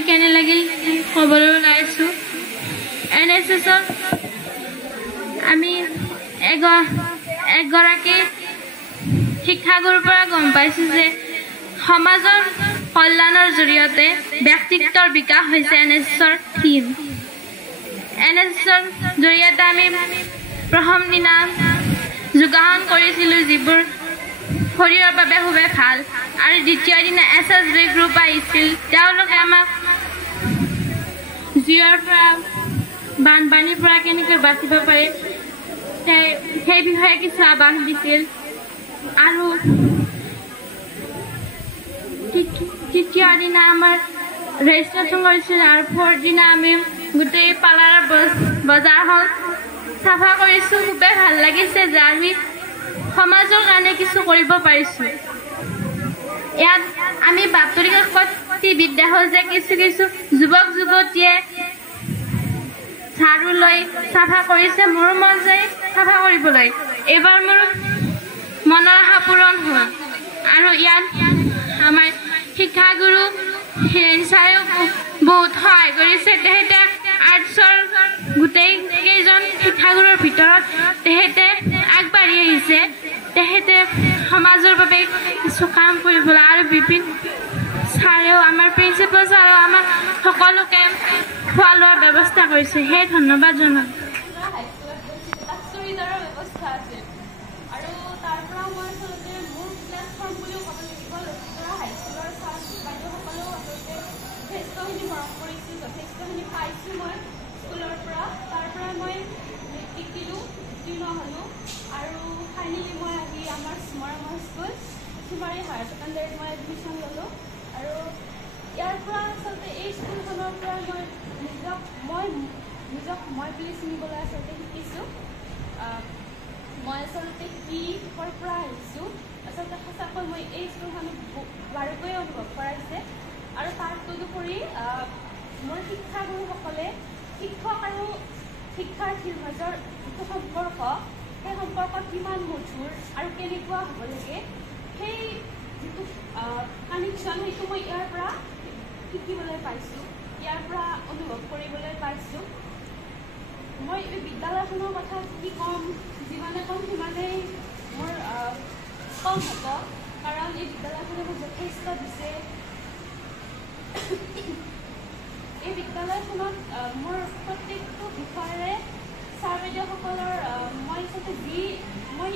মই কেনে লাগিল ক'বলৈ ওলাইছোঁ NSSৰ আমি এগৰাকী শিক্ষাগুৰুৰ পৰা গম পাইছোঁ যে সমাজৰ কল্যাণৰ জৰিয়তে ব্যক্তিত্বৰ বিকাশ হৈছে NSSৰ থিম NSSৰ জৰিয়তে আমি প্ৰথম দিনা যোগাসন কৰিছিলোঁ যিবোৰ শৰীৰৰ বাবে খুবেই ভাল আৰু দ্বিতীয় দিনা SSB গ্ৰুপ আহিছিল তেওঁলোকে আমাক জুইৰ পৰা বানপানীৰ পৰা কেনেকৈ বাচিব পাৰে সেই বিষয়ে কিছু আহ্বান দিছিল আৰু তৃতীয় দিনা আমাৰ ৰেজিষ্ট্ৰেশ্যন কৰিছিল আৰু ফ'ৰ্থ দিনা আমি গোটেই পালাৰৰ বজাৰখন চাফা কৰিছোঁ খুবেই ভাল লাগিছে যে আমি সমাজৰ কাৰণে কিছু কৰিব পাৰিছোঁ ইয়াত আমি বাতৰি কাকত টিভিত দেখোঁ যে কিছু যুৱক যুৱতীয়ে ঝাৰু লৈ চাফা কৰিছে মোৰ মন যায় চাফা কৰিবলৈ এইবাৰ মোৰ মনৰ আশা পূৰণ হ'ল আৰু ইয়াত আমাৰ শিক্ষাগুৰু হিৰেণ ছাৰেও বহুত সহায় কৰিছে তেখেতে আৰ্টছৰ গোটেই কেইজন শিক্ষাগুৰুৰ ভিতৰত তেখেতে আগবাঢ়ি আহিছে তেখেতে সমাজৰ বাবে কিছু কাম কৰিবলৈ আৰু বিভিন্ন ছাৰেও আমাৰ প্ৰিন্সিপাল ছাৰেও আমাক সকলোকে খোৱা লোৱাৰ ব্যৱস্থা কৰিছে সেই ধন্যবাদ জনাম হায়াৰ ছেকেণ্ডেৰীত মই এডমিশ্যন ল'লোঁ আৰু ইয়াৰ পৰা আচলতে এই স্কুলখনৰ পৰা মই বুলি চিনিবলৈ আচলতে শিকিছোঁ মই আচলতে কিহৰ পৰা আহিছোঁ আচলতে সঁচাকৈ মই এই স্কুলখনক বাৰুকৈ অনুভৱ কৰাইছে আৰু তাৰ তদুপৰি মোৰ শিক্ষাগুৰুসকলে শিক্ষক আৰু শিক্ষাৰ্থীৰ মাজৰ যিটো সম্পৰ্ক সেই সম্পৰ্ক কিমান মধুৰ আৰু কেনেকুৱা হ'ব লাগে সেই যিটো কানেকশ্যন সেইটো মই ইয়াৰ পৰা শিকিবলৈ পাইছোঁ ইয়াৰ পৰা অনুভৱ কৰিবলৈ পাইছোঁ মই এই বিদ্যালয়খনৰ কথা কি ক'ম যিমানে ক'ম সিমানেই মোৰ কম হ'ব কাৰণ এই বিদ্যালয়খনে মোক যথেষ্ট দিছে এই বিদ্যালয়খনত মোৰ প্ৰত্যেকটো বিষয়েৰে ছাৰ বাইদেউসকলৰ মই আচলতে মই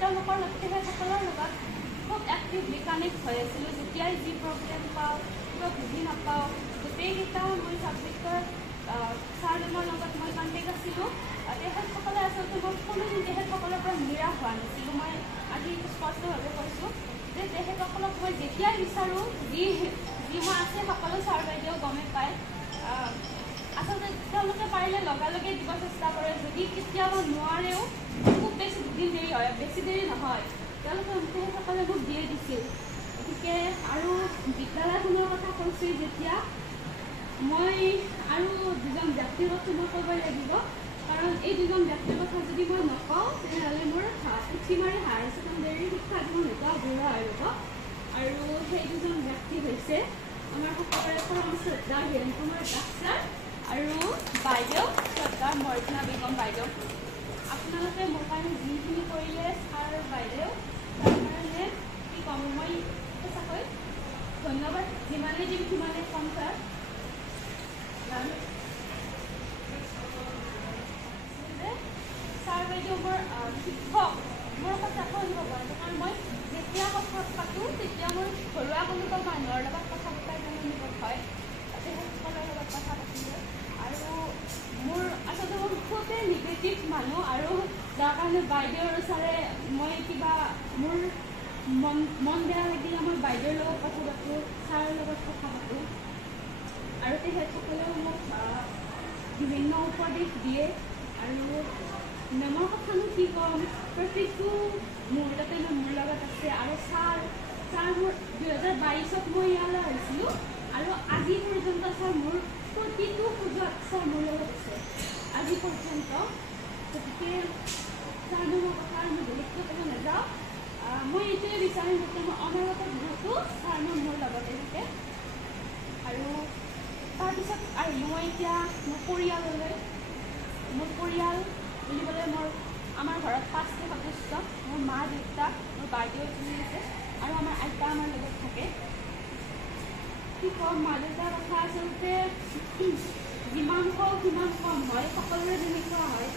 তেওঁলোকৰ তেখেতসকলৰ লগত খুব এক্টিভলি কানেক্ট হৈ আছিলোঁ যেতিয়াই যি প্ৰব্লেম পাওঁ কিবা বুজি নাপাওঁ গোটেইকেইটা মই ছাবজেক্টৰ ছাৰ মেমৰ লগত মই কণ্টেক্ট আছিলোঁ তেখেতসকলে আচলতে মই কোনোদিন তেখেতসকলৰ পৰা নিৰাশ হোৱা নাছিলোঁ মই আজি স্পষ্টভাৱে কৈছোঁ যে তেখেতসকলক মই যেতিয়াই বিচাৰোঁ যি মই আছে সকলো ছাৰ বাইদেউ গমেই পায় আচলতে তেওঁলোকে পাৰিলে লগে দিব চেষ্টা কৰে যদি কেতিয়াবা নোৱাৰেও খুব বেছি দুদিন দেৰি হয় বেছি দেৰি নহয় তেওঁলোকে তেখেতসকলে মোক দিয়ে দিছিল গতিকে আৰু বিদ্যালয়খনৰ কথা কৈছোঁ যেতিয়া মই আৰু দুজন ব্যক্তিৰ কথা মই ক'বই লাগিব কাৰণ এই দুজন ব্যক্তিৰ কথা যদি মই নকওঁ তেনেহ'লে মোৰ পুথিমাৰী হায়াৰ ছেকেণ্ডেৰী শিক্ষা জীৱন এটা বুঢ়া হৈ ৰ'ব আৰু সেই দুজন ব্যক্তি হৈছে আমাৰ সকলোৰে পৰম শ্ৰদ্ধা হিৰেণ কুমাৰ দাস ছাৰ আৰু বাইদেউ শ্ৰদ্ধা মৰ্জিনা বেগম বাইদেউ আপোনালোকে মোৰ কাৰণে যিখিনি কৰিলে ছাৰ বাইদেউ তাৰ কাৰণে কি ক'ম মই সঁচাকৈ ধন্যবাদ যিমানেই দিম সিমানেই কম ছাৰ ছাৰ বাইদেউ মোৰ শিক্ষক মোৰ সঁচাকৈ অনুভৱ হয় কাৰণ মই যেতিয়া কথা পাতোঁ তেতিয়া মোৰ ঘৰুৱা কোনোবা মানুহৰ লগত কথা পতাৰ যেন অনুভৱ হয় তেখেতসকলৰ লগত কথা পাতিলে আৰু মোৰ আচলতে মোৰ খুবেই নিগেটিভ মানুহ আৰু যাৰ কাৰণে বাইদেউ আৰু ছাৰে মই কিবা মোৰ মন বেয়া লাগিলে মই বাইদেউৰ লগত কথা পাতোঁ ছাৰৰ লগত কথা পাতোঁ আৰু তেখেতসকলেও মোক বিভিন্ন উপদেশ দিয়ে আৰু মেমৰ কথানো কি ক'ম প্ৰত্যেকটো মুহূৰ্ততে মোৰ লগত আছে আৰু ছাৰ মোৰ 2022ত মই ইয়ালৈ আহিছিলোঁ আৰু আজি পৰ্যন্ত ছাৰ মোৰ প্ৰতিটো সুযোগ ছাৰ মোৰ লগত আছে আজি পৰ্যন্ত গতিকে ছাৰ মোৰ কথা মই বেলেগকৈ ক'ব নাযাওঁ মই এইটোৱে বিচাৰিম যাতে মই অনাগত দিনতো ছাৰ মোৰ লগতে থাকে আৰু তাৰপিছত আহিলোঁ মই এতিয়া মোৰ পৰিয়াললৈ। মোৰ পৰিয়াল বুলিবলৈ আমাৰ ঘৰত 5টা সদস্য। মোৰ মা দেউতা, মোৰ বাইদেউ এজনী আছে আৰু আমাৰ আইতা আমাৰ লগত থাকে। কি ক'ম, মা দেউতাৰ কথা আচলতে যিমান কওঁ সিমান কম হয়, সকলোৰে যেনেকুৱা হয়।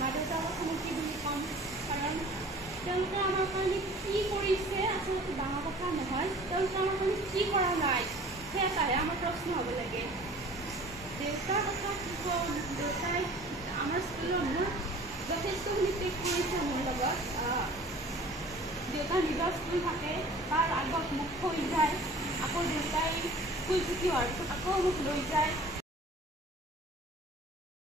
মা দেউতাৰ কথা মই কি বুলি ক'ম, কাৰণ তেওঁলোকে আমাৰ কাৰণে কি কৰিছে আচলতে ডাঙৰ কথা নহয়, তেওঁলোকে আমাৰ কাৰণে কি কৰা নাই সেই এটাহে আমাৰ প্ৰশ্ন হ'ব লাগে। দেউতাৰ কথা কি ক'ম, দেউতাই আমাৰ স্কুলত মোৰ যথেষ্টখিনি টেক কৰিছে মোৰ লগত। দেউতাৰ নিজৰ স্কুল থাকে, তাৰ আগত মোক থৈ যায়, আকৌ দেউতাই স্কুল ছুটি হোৱাৰ পিছত আকৌ মোক লৈ যায়।